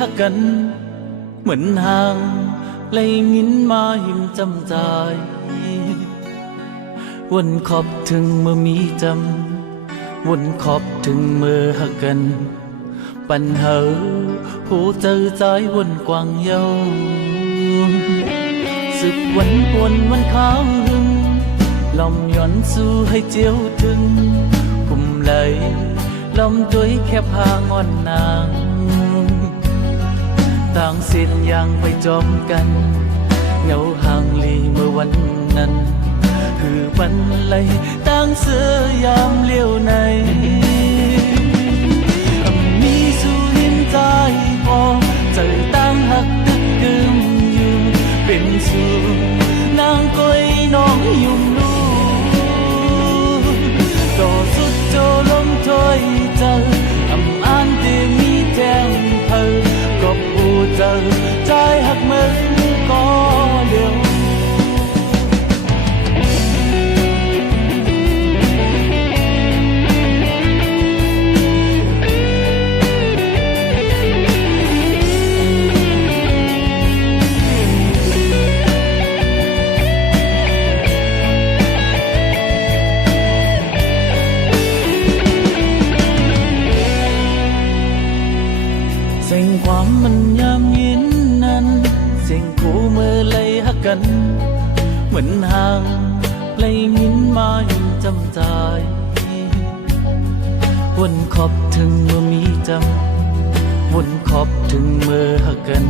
ฮักกันเหมือนห่างเลยงินมาหิมจำใจวนขอบถึงเมื่อมีจำวนขอบถึงเมื่อฮักกันปัญหาหูเจอใจวนกว้างเยาสึกวันปวนวันขาวหึงลอมย้อนสู้ให้เจียวถึงกุมไหลลอมด้วยแค่พางอนนางต่างเส้นยางไปจอมกันเงาห่างลีเมื่อวันนั้นคือบันไลต่างเสือยามเลี้ยวในมีสู้หินใจพอเจอตั้งหักตึกกึมอยู่เป็นสู้นางก้อยน้องยุ่มลูต่อสุดโจลมถอยเจออ่านเตมีแทงเพอก็ปูเจอใจหักมือก็เดียวเสียงความมันยามยินนั้นเสียงกูเมื่อไล่ฮักกันเหมือนห่างไล่มินมาหินจำใจวนขอบถึงเมื่อมีจำวนขอบถึงเมื่อฮักกัน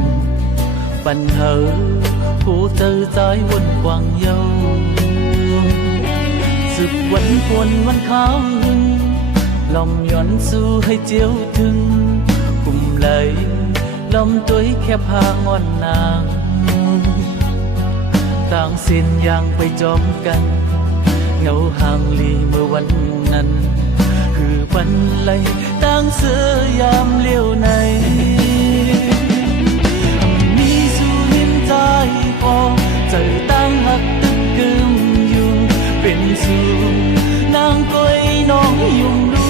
ปัญหาหูเจอใจวนกว้างเยาสึกวันปวนวันขาวหึงลอมย้อนสู้ให้เจียวถึงกุมไหลลมตัวแค่พางอนนางต่างเส้นยางไปจอมกันเงาห่างลีเมื่อวันนั้นคือวันไลต่างเสือยามเลี้ยวในมีสู้หินใจพอเจอตั้งหักตึกกึมอยู่เป็นสู้นางก้อยน้องยุ่มลู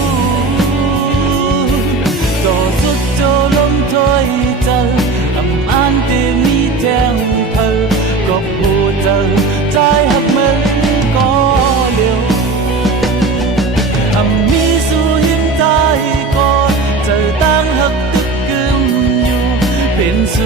ต่อสุดโจลมถอยเจออ่านเตมีแทงเพอก็พูดเจอใจหักมือก็เลี้ยวมีสู้หินใจก็เจอตั้งหักตึกกึมอยู่เป็นสู้